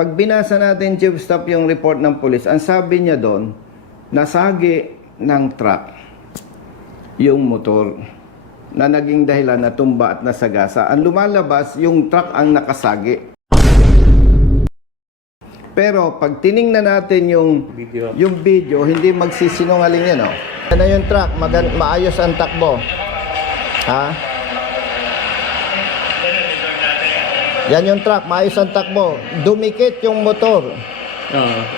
Pag binasa natin, Chief Staff, yung report ng pulis, ang sabi niya doon, nasagi ng truck yung motor na naging dahilan na tumba at nasagasa. Ang lumalabas, yung truck ang nakasagi. Pero pag tiningnan natin yung video, hindi magsisinungaling yan, oh. Ano yung truck? Maayos ang takbo. Ha? Yan yung truck, maayos ang takbo. Dumikit yung motor.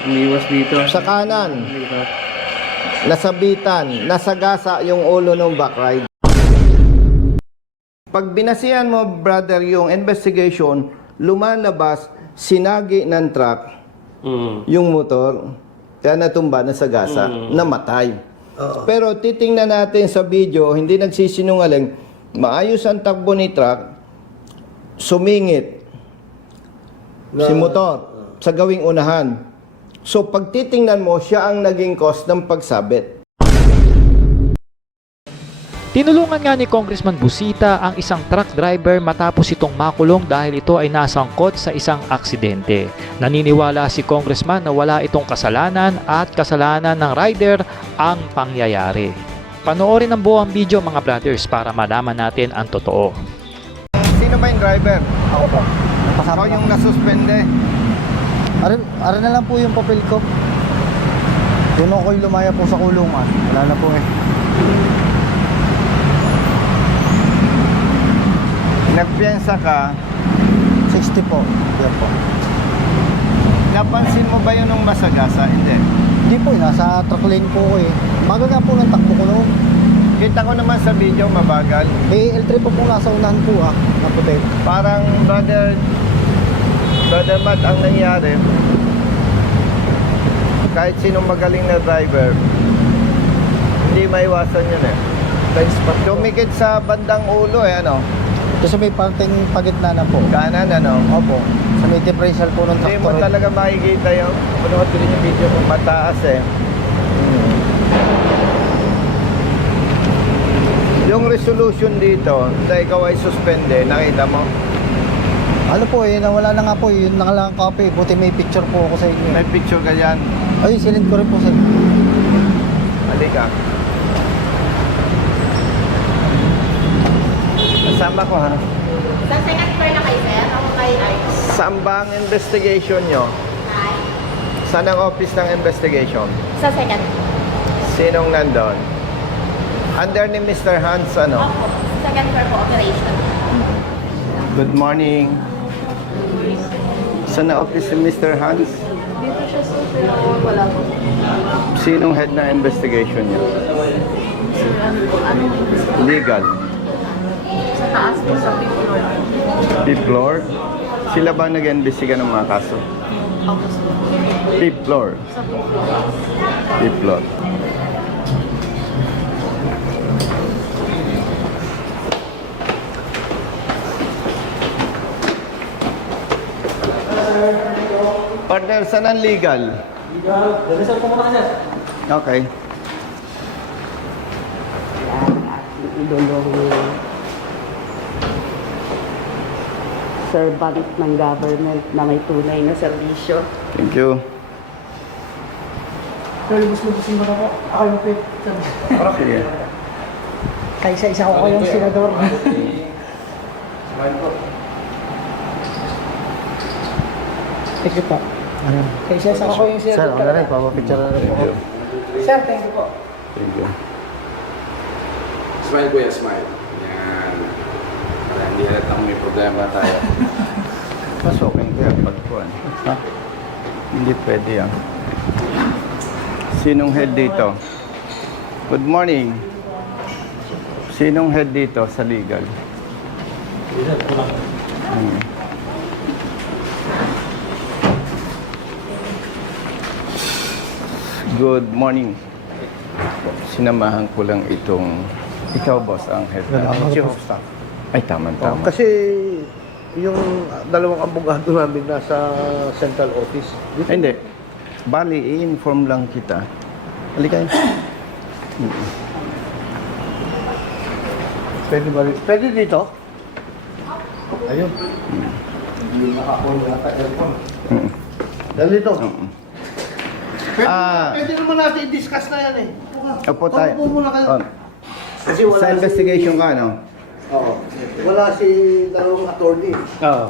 Umiwas dito. Sa kanan. Nasabitan, nasagasa yung ulo ng backride. Pag binasihan mo, brother, yung investigation, lumalabas, sinagi ng truck, yung motor, kaya natumba, nasagasa, namatay. Pero titingnan natin sa video, hindi nagsisinungaling, maayos ang takbo ni truck, sumingit si motor sa gawing unahan. So pag titingnan mo, siya ang naging cause ng pagsabit. Tinulungan nga ni Congressman Busita ang isang truck driver matapos itong makulong dahil ito ay nasangkot sa isang aksidente. Naniniwala si Congressman na wala itong kasalanan at kasalanan ng rider ang pangyayari. Panoorin ang buong video mga brothers para malaman natin ang totoo. Sino ba yung driver? Ako po. Ikaw yung nasuspende. Aran na lang po yung papel ko. Yun ako'y lumaya po sa kulungan. Wala na po eh. Nagpiensa ka, 60 po. Yan po. napansin mo ba yun nung masagasa? Hindi. Hindi po, nasa truck lane po ko eh. Bago nga po ng takbo ko noon. Kita ko naman sa video, mabagal. Eh, L3 po nasa unahan po na puti. Parang brother Matt, ang nangyari, kahit sinong magaling na driver, hindi maiwasan yun eh. Dumikit sa bandang ulo eh, ano? Kasi may parting pagitna na po. Kanan, ano? Opo. Sa may differential po ng Hindi mo tractor. talaga makikita yung, panood ko rin yung video kung mataas eh. Yung resolution dito, na ikaw ay suspende, nakita mo? Ano po eh, nawala na nga po eh. Yung nakalang copy. Buti may picture po ako sa inyo. May picture ka dyan. Ay, silid ko rin po sa inyo. Halika. Kasama ko ha. Sa second floor na kayo, sir? Ako kayo ay? Saan ba ang investigation nyo? Ay. Saan ang office ng investigation? Sa second. Sinong nandun? Under ni Mr. Hans, ano? Opo. Second floor po, operation. Good morning. Saan ang office ni Mr. Hans? Dito siya, sir, pero wala po. Sinong head ng investigation nyo? Ano? Legal. Sa taas po, sa fifth floor. Fifth floor? Sila ba nag-imbestiga ng mga kaso? Opo, sir. Fifth floor. Sa fifth floor. Fifth floor. Partner, saan ang legal? Result po muna sir. Okay. Servant ng government na may tunay na serbisyo. Thank you. Sir, gusto mo mo na po. Ako yung pit. Sige. Kaysa isa ko yung senador. Thank you po. Kaysa isa ko yung senador. Sir, ako na rin. Papapicture na rin po. Sir, thank you po. Thank you. Smile kuya, smile. Yan. Para hindi halata kung may problema tayo. Mas okay kaya pagkuhan. Ha? Hindi pwede yan. Sinong head dito? Good morning. Sinong head dito sa legal? Good morning. Sinamahan ko lang itong ikaw boss ang head. Chief of Staff. Ay tama-tama. Kasi yung dalawang abogado namin nasa central office. Dito, Ay, hindi. Bali, i-inform lang kita. Halika. Pwede ba rin? Pwede dito? Ayun. Hindi naka-on yata aircon. Ganito. Pwede, Ah. pwede naman natin i-discuss na yan eh. Opo tayo. Upo muna kayo. Oh, Kasi wala sa investigation ka, no? Oo. Wala si dalawang attorney. Oo.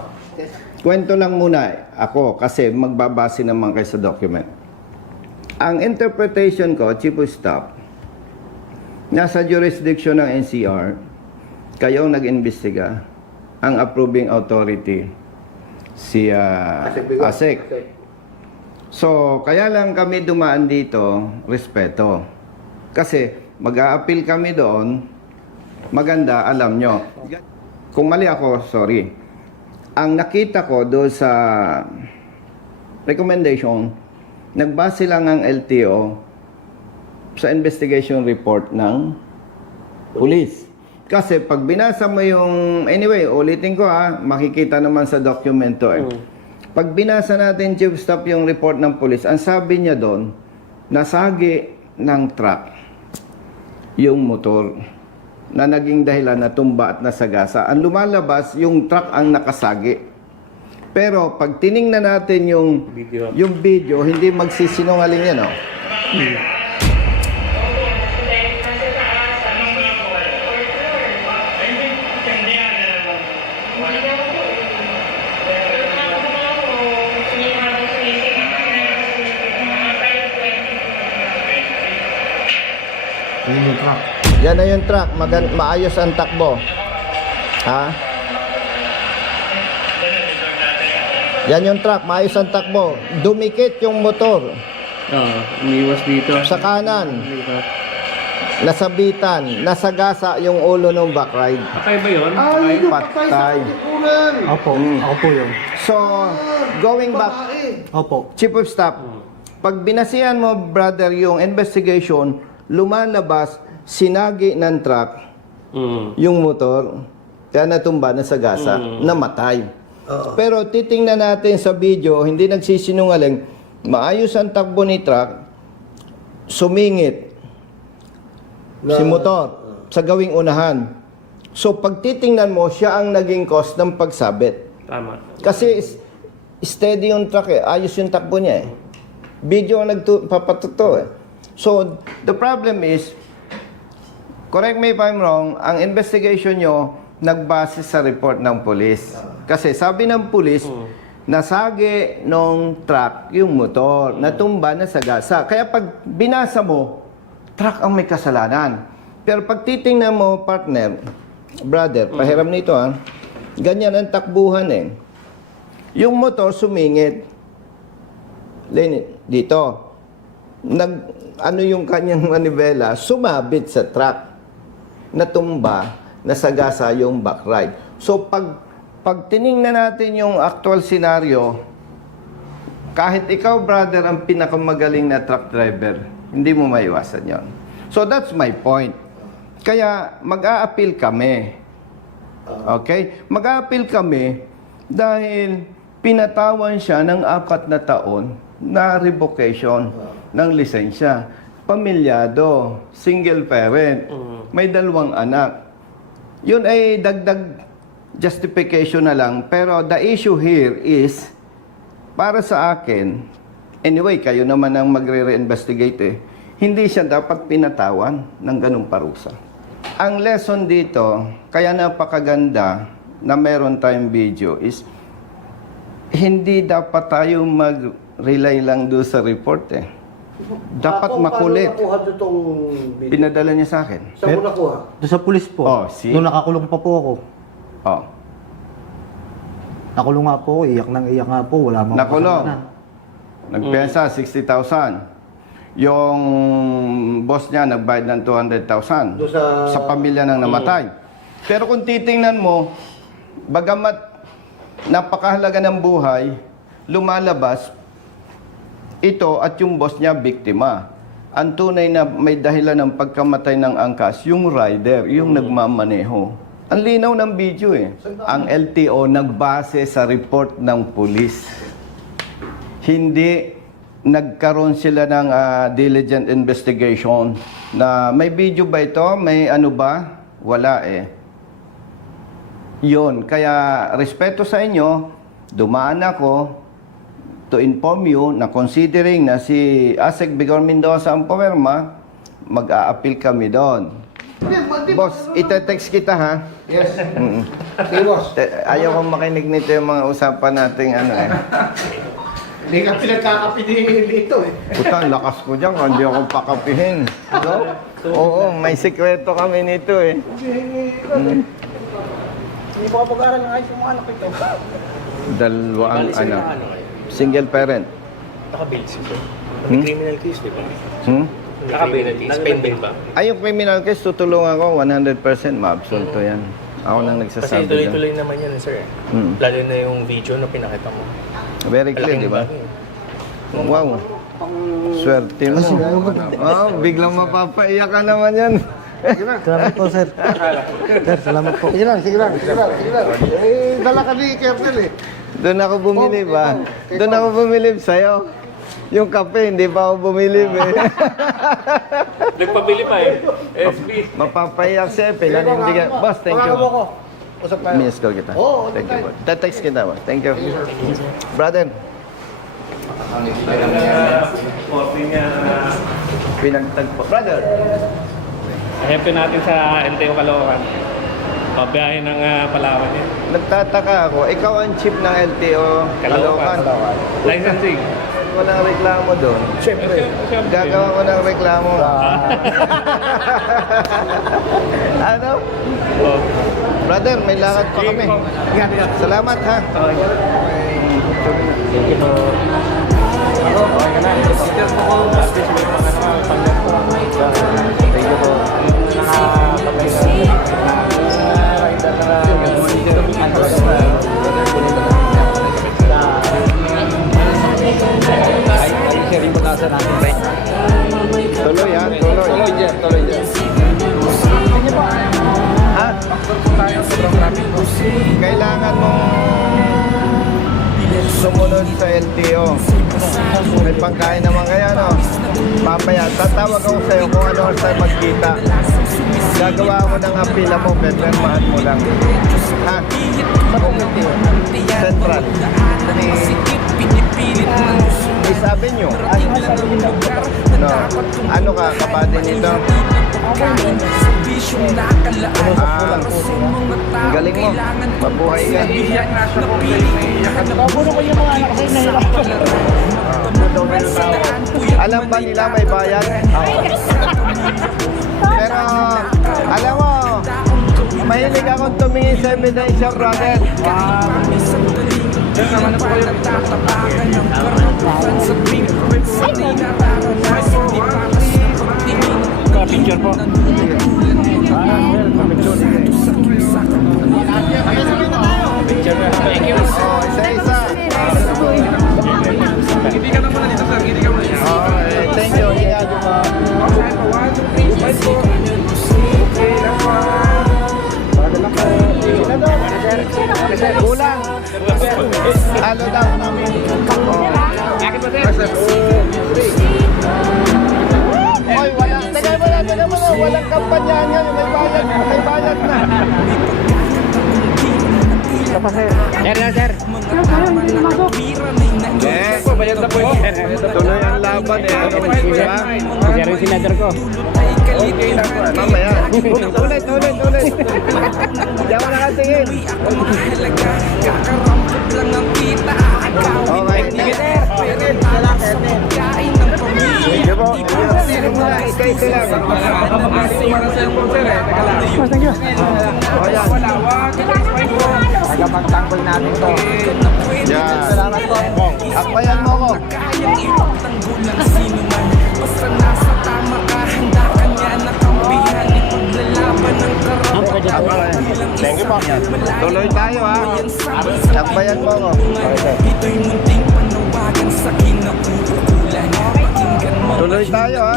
Kwento lang muna ako kasi magbabase naman kayo sa document. Ang interpretation ko, Chief of Staff, nasa jurisdiction ng NCR, kayo ang nag-imbestiga, ang approving authority, si ASEC. So, kaya lang kami dumaan dito, respeto. Kasi mag-a-appeal kami doon, maganda, alam nyo. Kung mali ako, sorry. Ang nakita ko doon sa recommendation, nagbase lang ang LTO sa investigation report ng police. Kasi pag binasa mo yung, anyway, ulitin ko makikita naman sa dokumento Pag binasa natin, Chief Staff, yung report ng police, ang sabi niya doon, nasagi ng truck yung motor na naging dahilan na tumba at nasagasa. Ang lumalabas, yung truck ang nakasagi. Pero pag tiningnan natin yung video, hindi magsisinungaling yan, no? Ayun yung truck. Yan na yung truck, maayos ang takbo. Ha? Yan yung truck, maayos ang takbo. Dumikit yung motor Oo. Umiwas dito. sa kanan, Dito. nasabitan, nasagasa yung ulo ng backride. Patay ba yun? Ay, yung Patay. patay sa katipunan. Opo, ako po yun. So, going back, Babae. Opo. Chief of Staff, pag binasihan mo, brother, yung investigation, lumalabas, sinagi ng truck yung motor, kaya natumba, nasagasa, namatay. Pero titingnan natin sa video, hindi nagsisinungaling, maayos ang takbo ni truck, sumingit si motor sa gawing unahan. So pag titingnan mo, siya ang naging cause ng pagsabit. Tama. Kasi steady yung truck ayos yung takbo niya Video ang papatuto So the problem is, correct me if I'm wrong, ang investigation nyo nagbase sa report ng police. Kasi sabi ng police, nasagi nung truck yung motor, natumba, nasagasa. Kaya pag binasa mo, truck ang may kasalanan. Pero pag titingnan mo, partner, brother, pahiram nito ganyan ang takbuhan Yung motor sumingit. Dito. Ano yung kanyang manibela, sumabit sa truck. Natumba, nasagasa yung backride. So pag tiningnan natin yung actual scenario, kahit ikaw, brother, ang pinakamagaling na truck driver, hindi mo maiwasan yon. So that's my point. Kaya mag-a-appeal kami. Okay? Mag-a-appeal kami dahil pinatawan siya ng 4 na taon na revocation ng lisensya. Pamilyado, single parent, may 2 anak. Yun ay dagdag justification na lang. Pero the issue here is, para sa akin, anyway, kayo naman ang magre-reinvestigate hindi siya dapat pinatawan ng ganung parusa. Ang lesson dito, kaya napakaganda na meron tayong video is, hindi dapat tayo mag-rely lang doon sa report Dapat makulit. Paano nakuha itong video? Pinadala niya sa akin. Saan mo nakuha? Doon sa pulis po. Oh, see? Nung nakakulong pa po ako. Oh. Nakulong nga po ako, iyak nang iyak nga po. Wala mga Nakulong. kasalanan. Nagpensa, 60,000. Yung boss niya nagbayad ng 200,000 Doon sa pamilya ng namatay. Pero kung titingnan mo, bagamat napakahalaga ng buhay, lumalabas ito at yung boss niya biktima. Ang tunay na may dahilan ng pagkamatay ng angkas, yung rider, yung nagmamaneho. Ang linaw ng video Ang LTO nagbase sa report ng police. Hindi nagkaroon sila ng diligent investigation na may video ba ito? May ano ba? Wala Yun. Kaya respeto sa inyo, dumaan ako, to inform you na considering na si Asek Bigor Mendoza ang pumirma, mag-a-appeal kami doon. Boss, ite-text kita ha. Yes. Mm. Sige, boss. Ayaw kong makinig nito yung mga usapan nating ano eh. Hindi ka pinagkakapinihin dito eh. Puta, ang lakas ko dyan, hindi ako pakapihin. Oo, may sikreto kami nito eh. Hindi mo kapag-aral ng ayos yung mga anak ito. Dalawa ang anak. Single parent. Naka-bail si sir. Hmm? May criminal case, di ba? Hmm? Naka-bail case. Pending ba? Ay, yung criminal case, tutulungan ko 100% ma-absolto yan. Ako nang Kasi nagsasabi dyan. tuloy-tuloy naman yan, sir. Hmm. Lalo na yung video na pinakita mo. Very clear, di ba? bagay. Wow. Swerte mo. Oh, biglang mapapaiyak ka naman yan. Salamat po, sir. Sir, salamat po. Sige lang, sige lang, sige lang, sige lang. Eh, dala ka ni Kernel eh. Doon ako bumilib ah. Doon ako bumilib sa'yo. Yung kape, hindi pa ako bumilib eh. Nagpabili pa eh. SB. Mapapaiyak siya eh. Pinanindigan. Boss, thank you. Tawagan mo ko. Usap tayo. Miss call kita. Oo, Thank you. tayo. boss. Text kita, boss. Thank you. Brother, Coffee niya. pinagtagpo. Brother, Happy natin sa NTO Caloocan. Pabiyahe ng Palawan eh. nagtataka ako. Ikaw ang chief ng LTO Caloocan. Licensing. Walang reklamo doon. Siyempre. Gagawa ko ng reklamo. Ano? Oh. Brother, may lakad pa kami. Salamat ha. Tuloy ha, tuloy. Tuloy dyan. Ha? Kailangan mong sumunod sa LTO. May pagkain naman kaya, no? Mamaya, tatawag ako sa'yo kung ano oras tayo magkita. Gagawa ako ng apila mo, pepermahan mo lang. Ha? Central. Sabi nyo. No. Ano ka, kapatid nito? Galing mo. Mabuhay ka. Alam ba nila may bayad? Pero, alam mo, mahilig akong tumingin sa ebidensya, brother. Picture po. Picture na. Thank you. Oh, isa-isa. Hindi ka naman dito sir. Hindi ka muna yan. Thank you. Yeah, kulang. Ano daw namin? Oy, wala. Teka mo na. Walang kampanyahan yan. May bayad na. Bayad na po yun. Tuloy ang laban eh. Diba? Sir yung sinadar ko. Mamaya. Ulit. Diyan ko nakatingin. Okay. Sige po. Sige muna. Isa-isa lang. O yan. Nagapagtanggol natin to. Yan. Salamat po. Akbayan mo ko. Thank you po. Tuloy tayo ha. Akbayan mo ko. Tuloy tayo ha.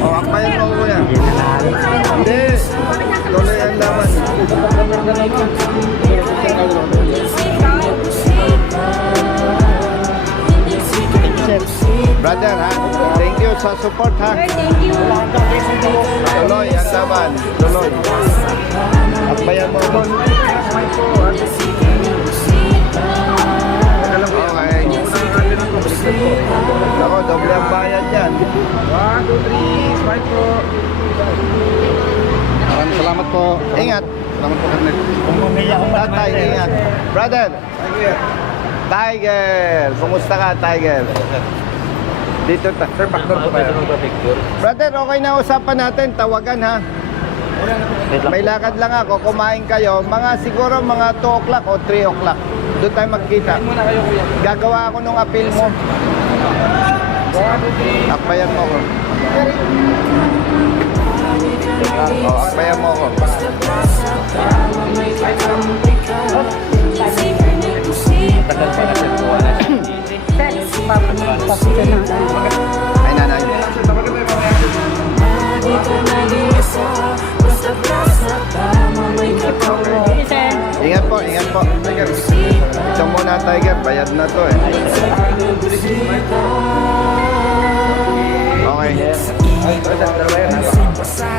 O, akbayan mo ko yan. Hindi. Tuloy ang laban. Brother ha. Thank you sa support ha. Tuloy ang laban. Tuloy. Akbayan mo ko. Okay. doble ang bayad yan. 1, 2, 3, smile po. Maraming salamat po. Ingat. Salamat po, Colonel. Tatay, ingat. Brother. Tiger. Kumusta ka, Tiger? Dito ta. Sir, backdoor po kayo. Brother, okay na usapan natin. Tawagan ha. May lakad lang ako. Kumain kayo. Siguro mga 2 o'clock o 3 o'clock. Doon tayo magkita. Gagawa ako nung appeal mo. Akbayan mo ko. Akbayan mo ko. Ay, nanay. Ingat po, ingat po. Ito muna, Tiger. Bayad na to eh. Okay.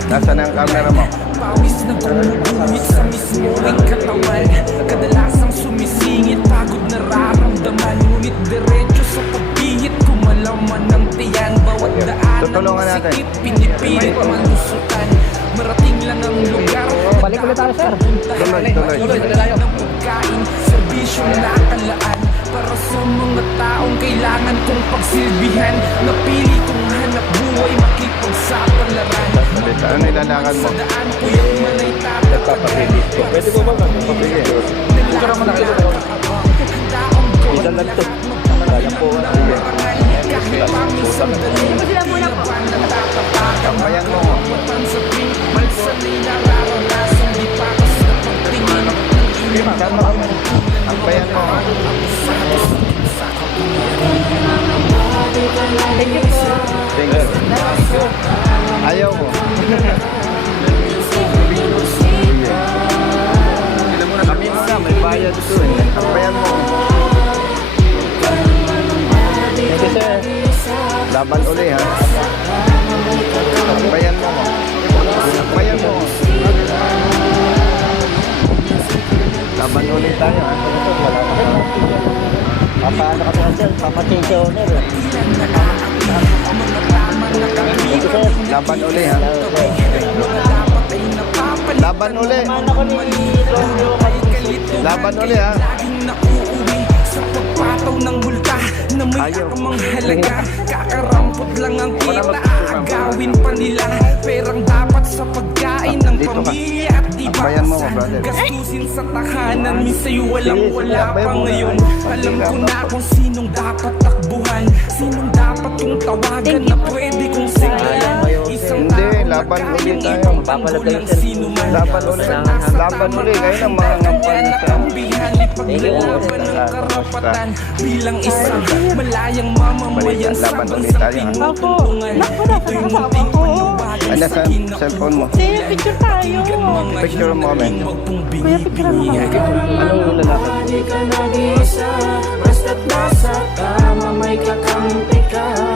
Nasaan ang camera mo? Pawis na gumuguhit sa mismong katawan. Kadalasang sumisingit, pagod nararamdaman. Ngunit diretso sa pagpihit, kumalaman ng tiyan. Bawat daan Tutulungan ng natin. sikip, pinipilit malusutan. Marating lang ang lugar. Balik ulit tayo, sir. Tuloy. Ng pagkain, serbisyong nakalaan. Para sa mga taong kailangan kong pagsilbihan. Napili kong hanap buhay, makipagsapalaran. Ano ilalakad mo? Sa daan ko yung malay tapat. Pwede po ba magpapigil? Picture mo na kayo. Isan lang ito. Kaya po. Sila muna po. Akbayan mo ko. Sama ka mo. Akbayan mo ko. Thank you. Ayaw mo. Kami na, may bayad to eh. Akbayan mo. Thank you, sir. Laban uli ha. Akbayan mo. Akbayan mo. Laban uli tayo ha. Papaano ka sir? Papatensioner. Laban uli ha. Laban uli. Laban uli ha. Sa pagpataw ng multa na may akamang halaga. Kakarampot lang ang kita, aagawin pa nila. Perang dapat sa pagkain ng pamilya at iba. Akbayan mo, brother. Gastusin sa tahanan, minsa'y walang-wala pa ngayon. Alam ko na kung sinong dapat takbuhan, sinong dapat yung tawagan na pwede kong singgalan. Isang Hindi, tao na laban uli kayang tayo. ipagtanggol ng sino man. Laban uli. Laban uli. Kayo ng mga ngampal na tayo. Ipaglalaban ng karapatan bilang isang malayang mamamayan sa Laban ulit bansang tayo, ha? tinutulungan. Ito'y munting paniwagan Ano sa sa cellphone mo? Sir, picture tayo. Picture mo kami. Huwag pong binibingihan. Anong lalakad?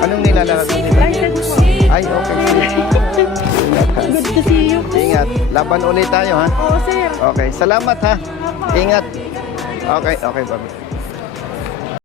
Anong nilalakad mo? Ay, okay. Good to see you. Ingat. Laban ulit tayo ha. Oo, sir. Okay. Salamat ha. Ingat. Okay, bye.